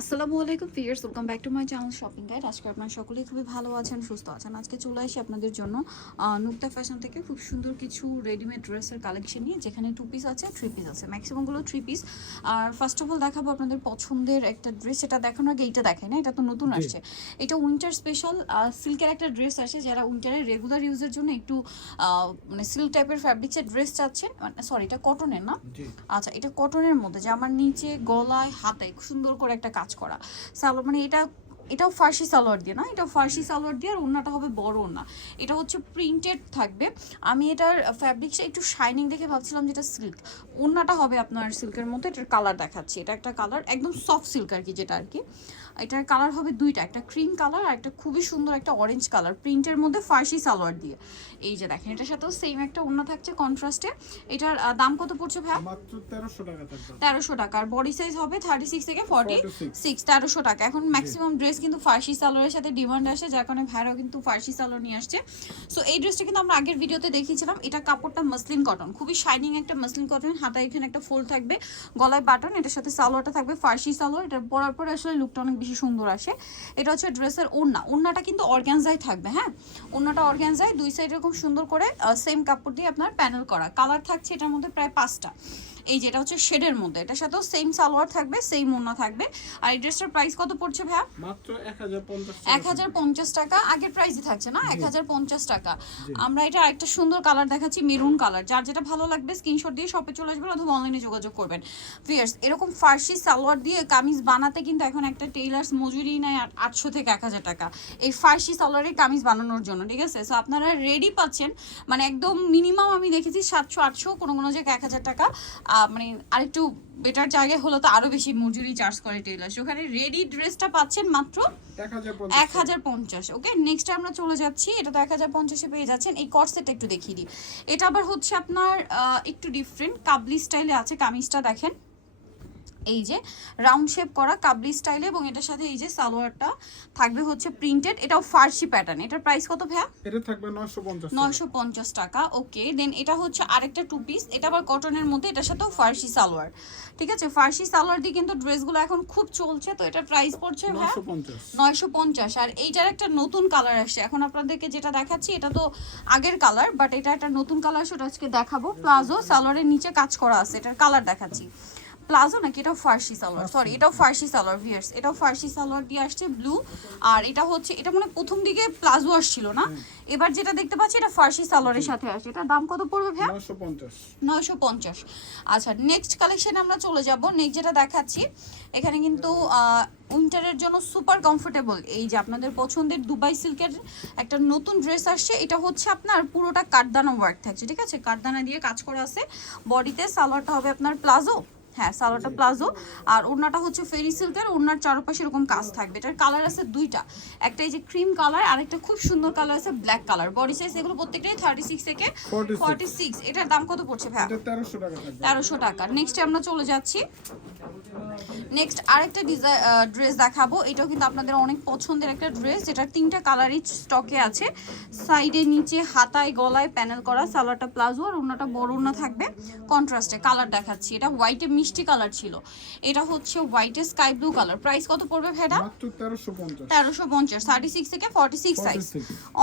আসসালামু আলাইকুম viewers, welcome back to my channel shopping guide. আজকে আপনারা সকলেই খুবই ভালো আছেন, সুস্থ আছেন। আজকে চলে আসি আপনাদের জন্য নুক্তা ফ্যাশন থেকে খুব সুন্দর কিছু রেডিমেড ড্রেসের কালেকশন নিয়ে, যেখানে 2 পিস আছে, 3 পিস আছে, ম্যাক্সিমামগুলো 3 পিস। আর ফার্স্ট অফ অল দেখাবো আপনাদের পছন্দের একটা ড্রেস। এটা দেখানোর আগে এইটা দেখায় না, এটা তো নতুন আসছে। এটা উইন্টার স্পেশাল সিল্কের একটা ড্রেস আসে, যারা উইন্টারের রেগুলার ইউজের জন্য একটু মানে সিল্ক টাইপের ফ্যাব্রিক্সের ড্রেস চাচ্ছেন। সরি, এটা কটনের না, আচ্ছা এটা কটনের মধ্যে, যে আমার নিচে গলায় হাতে সুন্দর করে একটা কাজ করা সালোয়ার, মানে এটাও ফার্সি সালোয়ার দিয়ে না, এটা ফার্সি সালোয়ার দিয়ে, আর ওড়নাটা হবে বড় ওড়না। এটা হচ্ছে প্রিন্টেড থাকবে। আমি এটার ফ্যাব্রিক্সটা একটু শাইনিং দেখে ভাবছিলাম যেটা সিল্ক, ওড়নাটা হবে আপনার সিল্কের মধ্যে। এটার কালার দেখাচ্ছি, এটা একটা কালার একদম সফট সিল্ক আর কি, যেটা আর কি। এটার কালার হবে দুইটা, একটা ক্রিম কালার আর একটা খুবই সুন্দর একটা অরেঞ্জ কালার, প্রিন্টের মধ্যে ফার্সি সালোয়ার দিয়ে। এই যে দেখেন, এটার সাথেও সেম একটা ওড়না থাকছে কন্ট্রাস্টে। এটার দাম কত পড়ছে ভাই? মাত্র 1300 টাকা থাকবে। 1300 টাকা। আর বডি সাইজ হবে 36 থেকে 46। 1300 টাকা। এখন ম্যাক্সিমাম ড্রেস কিন্তু ফার্সি সালোয়ারের সাথে ডিমান্ড আসে, যার কারণে ভাইরাও কিন্তু ফার্সি সালোয়ার নিয়ে আসছে। সো এই ড্রেসটা কিন্তু আমরা আগের ভিডিওতে দেখিয়েছিলাম। এটা কাপড়টা মসলিন কটন, খুবই শাইনিং একটা মসলিন কটন। হাতায় এখানে একটা ফোল্ড থাকবে, গলায় বাটন। এটার সাথে সালোয়ারটা থাকবে ফার্সি সালোয়ার। এটা পরার পরে আসলে লুকটা অনেক বেশি সুন্দর আসে। এটা হচ্ছে ড্রেসের ওড়না। ওড়নাটা কিন্তু অর্গানজাই থাকবে, হ্যাঁ, ওড়নাটা অর্গানজাই। দুই সাইডে এরকম সুন্দর করে সেম কাপড় দিয়ে আপনার প্যানেল করা। কালার থাকছে এটার মধ্যে প্রায় 5টা। এই যেটা হচ্ছে শেডের মধ্যে, এটার সাথেও সেম সালোয়ার থাকবে, সেম ওড়না থাকবে। আর এই ড্রেসটার প্রাইস কত পড়ছে ভাইয়া? মাত্র 1050 টাকা। 1050 টাকা। আগের প্রাইসই থাকছে না, 1050 টাকা। আমরা এটা আরেকটা সুন্দর কালার দেখাচ্ছি, মেরুন কালার। যার যেটা ভালো লাগবে স্ক্রিনশট দিয়ে শপে চলে আসবেন অথবা অনলাইনে যোগাযোগ করবেন। ভিউয়ার্স, এরকম ফার্সি সালোয়ার দিয়ে কামিজ বানাতে কিন্তু এখন একটা টেইলার্স মজুরি নেয় 800 থেকে 1000 টাকা এই ফার্সি সালোয়ারের কামিজ বানানোর জন্য, ঠিক আছে? সো আপনারা রেডি পাচ্ছেন, মানে একদম মিনিমাম আমি দেখেছি 700-800, কোনো কোনো জায়গায় 1000 টাকা। মানে আরেকটু বেটার জায়গায় হলো তো আরো বেশি মজুরি চার্জ করে টেইলার। ওখানে রেডি ড্রেসটা পাচ্ছেন মাত্র 1050। ওকে, নেক্সট আমরা চলে যাচ্ছি। এটা তো 1050-এ পেয়ে যাচ্ছেন। এই কট সেটটা একটু দেখিয়ে দিই। এটা আবার হচ্ছে আপনার একটু ডিফারেন্ট কাবলি স্টাইলে আছে। কামিজটা দেখেন, এই যে রাউন্ড শেপ করা কাবলি স্টাইলে, এবং এটার সাথে এই যে সালোয়ারটা থাকবে হচ্ছে প্রিন্টেড। এটাও ফার্সি প্যাটার্ন। এটার প্রাইস কত ভাইয়া? এটা থাকবে 950 950 টাকা। ওকে, দেন এটা হচ্ছে আরেকটা 2 পিস। এটা আবার কটনের মধ্যে, এটার সাথেও ফার্সি সালোয়ার, ঠিক আছে? ফার্সি সালোয়ার দিয়ে কিন্তু ড্রেসগুলো এখন খুব চলছে। তো এটার প্রাইস পড়ছে ভাইয়া 950। আর এইটার একটা নতুন কালার আসছে। এখন আপনাদেরকে যেটা দেখাচ্ছি এটা তো আগের কালার, বাট এটা একটা নতুন কালার, সেটা আজকে দেখাবো। প্লাজো সালোয়ারের নিচে কাজ করা আছে। এটার কালার দেখাচ্ছি। প্লাজো নাকি এটাও ফার্সি সালোয়ার, সরি এটাও ফার্সি সালোয়ার। ভিউয়ার্স, এটাও ফার্সি সালোয়ার দিয়ে আসছে ব্লু। আর এটা হচ্ছে, এটা মানে প্রথম দিকে প্লাজো আসছিল না, এবার যেটা দেখতে পাচ্ছি এটা ফার্সি সালোয়ারের সাথে আসছে। এটার দাম কত পড়বে ভাইয়া? 950। আচ্ছা, নেক্সট কালেকশনে আমরা চলে যাব। নেক্সট যেটা দেখাচ্ছি, এখানে কিন্তু উইন্টারের জন্য সুপার কমফোর্টেবল, এই যে আপনাদের পছন্দের দুবাই সিল্কের একটা নতুন ড্রেস আসছে। এটা হচ্ছে আপনার পুরোটা কাঠদানা ওয়ার্ক থাকছে, ঠিক আছে? কাঠদানা দিয়ে কাজ করা আছে। বডিতে সালোয়ারটা হবে আপনার প্লাজো, হ্যাঁ সালোয়ারটা প্লাজো। আর ওড়নাটা হচ্ছে ফেরি সিল্কের, ওড়নার চারপাশে এরকম কাজ থাকবে। এটার কালার আছে দুইটা, একটা এই যে ক্রিম কালার, আর একটা খুব সুন্দর কালার আছে ব্ল্যাক কালার। বডি সাইজ এগুলো প্রত্যেকটাই 36 থেকে 46। এটার দাম কত পড়ছে ভাই? 1300 টাকা থাকবে। 1300 টাকা। নেক্সট আমরা চলে যাচ্ছি। নেক্সট আরেকটা ড্রেস দেখাবো। এটাও কিন্তু আপনাদের অনেক পছন্দের একটা ড্রেস, যেটার 3টা কালারই স্টকে আছে। সাইডে, নিচে, হাতায়, গলায় প্যানেল করা। সালোয়ারটা প্লাজো আর ওড়নাটা বড় ওড়না থাকবে কন্ট্রাস্টে। কালার দেখাচ্ছি, এটা হোয়াইটে মিষ্টি কালার ছিল, এটা হচ্ছে হোয়াইটে স্কাই ব্লু কালার। প্রাইস কত পড়বে ভাইটা? মাত্র 1350। 1350, 36 থেকে 46 সাইজ,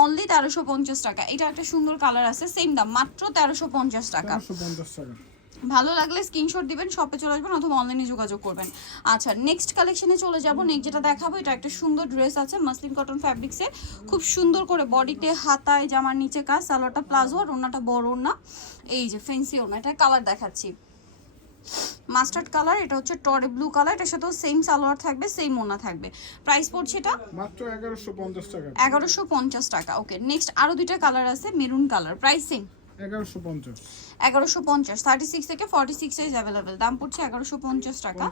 অনলি 1350 টাকা। এটা একটা সুন্দর কালার আছে, সেম দাম, মাত্র 1350 টাকা। 1350 টাকা। ভালো লাগলে স্ক্রিনশট দিবেন, শপে চলে আসবেন অথবা অনলাইনে যোগাযোগ করবেন। আচ্ছা, নেক্সট কালেকশনে চলে যাব। নেক্সট যেটা দেখাবো, এটা একটা সুন্দর ড্রেস আছে মসলিন কটন ফ্যাব্রিক্সে, খুব সুন্দর করে বডিতে, হাতায়, জামার নিচে কাজ। সালোয়ারটা প্লাজো আর ওড়নাটা বড় ওড়না। এই যে ফেন্সি ওড়না, এটা কালার দেখাচ্ছি মাস্টার্ড কালার। এটা হচ্ছে টরে ব্লু কালার। এটার সাথেও সেম সালোয়ার থাকবে, সেম ওড়না থাকবে। প্রাইস পড়ছে এটা মাত্র 1150 টাকা। 1150 টাকা। ওকে, নেক্সট আরো দুইটা কালার আছে, মেরুন কালার। Price same 1150। 1150, 36 থেকে 46 সাইজ अवेलेबल। দাম পড়ছে 1150 টাকা।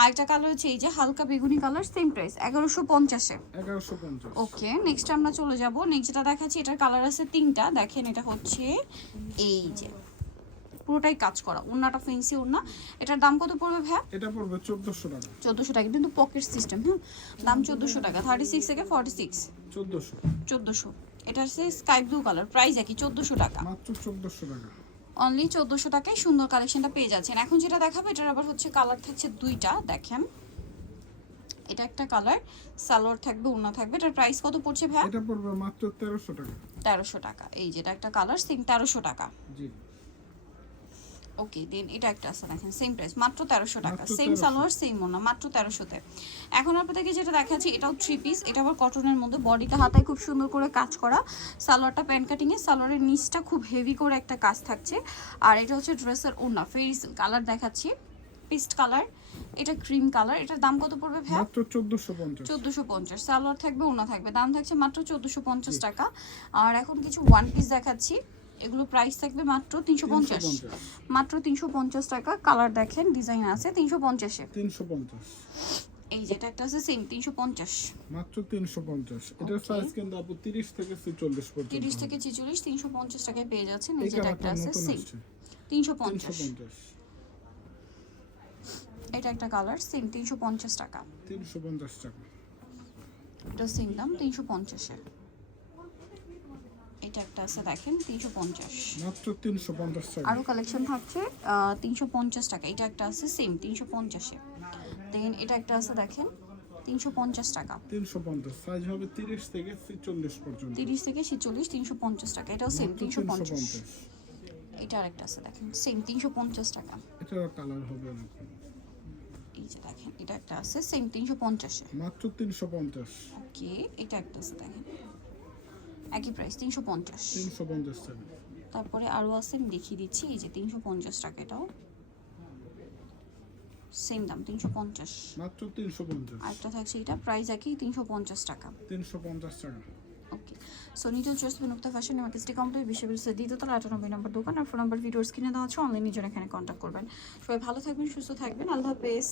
আরেকটা কালার হচ্ছে এই যে হালকা বেগুনি কালার, সেম প্রাইস 1150 এ। 1150। ওকে, নেক্সট আমরা চলে যাব। নেক্সট যেটা দেখাচ্ছি, এটার কালার আছে 3টা। দেখেন, এটা হচ্ছে এই যে পুরোটাই কাজ করা, ওড়নাটা ফেন্সি ওড়না। এটার দাম কত পড়বে ভাই? এটা পড়বে 1400 টাকা। 1400 টাকা, কিন্তু পকেট সিস্টেম, হ্যাঁ। দাম 1400 টাকা, 36 থেকে 46। 1400। এটা হচ্ছে স্কাই ব্লু কালার, প্রাইস একই 1400 টাকা, মাত্র 1400 টাকা। অনলি 1400 টাকায় সুন্দর কালেকশনটা পেয়ে যাচ্ছেন। এখন যেটা দেখাবো, এটার আবার হচ্ছে কালার থাকছে 2টা। দেখেন, এটা একটা কালার, সালোয়ার থাকবে, ওড়না থাকবে। এটার প্রাইস কত পড়ছে ভাই? এটা পড়বে মাত্র 1300 টাকা। 1300 টাকা। এই যেটা একটা কালার, সেম 1300 টাকা। জি। ওকে, দেন এটা একটা আছে দেখেন, সেম প্রাইস মাত্র 1300 টাকা, মাত্র সেম 1300 সালোয়ার সেম ওড়না, মাত্র 1300-তে। এখন আপনাদেরকে যেটা দেখাচ্ছি এটাও 3 পিস, এটা আবার কটনের মধ্যে, বডিটা হাতায় খুব সুন্দর করে কাজ করা, সালোয়ারটা প্যান্ট কাটিং এ, সালোয়ারের নিচটা খুব হেভি করে একটা কাজ থাকছে। আর এটা হচ্ছে ড্রেসের ওড়না। ফেস কালার দেখাচ্ছি, পেস্ট কালার, এটা ক্রিম কালার। এটার দাম কত পড়বে ভাই? মাত্র 1450। 1450। সালোয়ার থাকবে, ওড়না থাকবে, দাম থাকছে মাত্র 1450 টাকা। আর এখন কিছু ওয়ান পিস দেখাচ্ছি, এগুলো প্রাইস থাকবে মাত্র 350, মাত্র 350 টাকা। কালার দেখেন, ডিজাইন আছে 350-এ। 350। এই যেটা একটা আছে সেম 350, মাত্র 350। এটার সাইজ কিন্তু আপু 30 থেকে 46 পর্যন্ত। 30 থেকে 46, 350 টাকায় পেয়ে যাচ্ছেন। এই এই যেটা একটা কালারটা আছে নতুন সেম আসছে। 350। 350। এটা একটা কালার, সেম 350 টাকা। 350 টাকা। এটা সেম দাম 350-এ। এটা একটা আছে দেখেন 350, মাত্র 350 টাকা। আরো কালেকশন থাকছে 350 টাকা। এটা একটা আছে সেম 350-এ। দেন এটা একটা আছে দেখেন 350 টাকা। 350 সাইজ হবে 30 থেকে 46 পর্যন্ত। 30 থেকে 46, 350 টাকা। এটাও সেম মাত্র 350। এটা আরেকটা আছে দেখেন, সেম 350 টাকা। এটার কালার হবে এরকম। এই যে দেখেন, এটা একটা আছে সেম 350-এ। মাত্র 350। ওকে, এটা একটা আছে দেখেন, একই প্রাইস 350। 350 টাকা। তারপরে আরো আছে, আমি দেখিয়ে দিচ্ছি। এই যে 350 টাকা, এটাও সেম দাম 350। মাত্র 350। আরেকটা থাকছে, এটা প্রাইস একই 350 টাকা। 350 টাকা। ওকে, সো নিটল চয়েস বিনুক্তা ফ্যাশন মার্কেট কমপ্লিট বিশ্ববিদ্যালয় দ্বিতীয়তলা 98 নম্বর দোকান। আর ফোন নাম্বার ভিডিওর স্ক্রিনে দেওয়া আছে, অনলাইনে জন্য এখানে কন্ট্যাক্ট করবেন। সবাই ভালো থাকবেন, সুস্থ থাকবেন, আল্লাহ হাফেজ।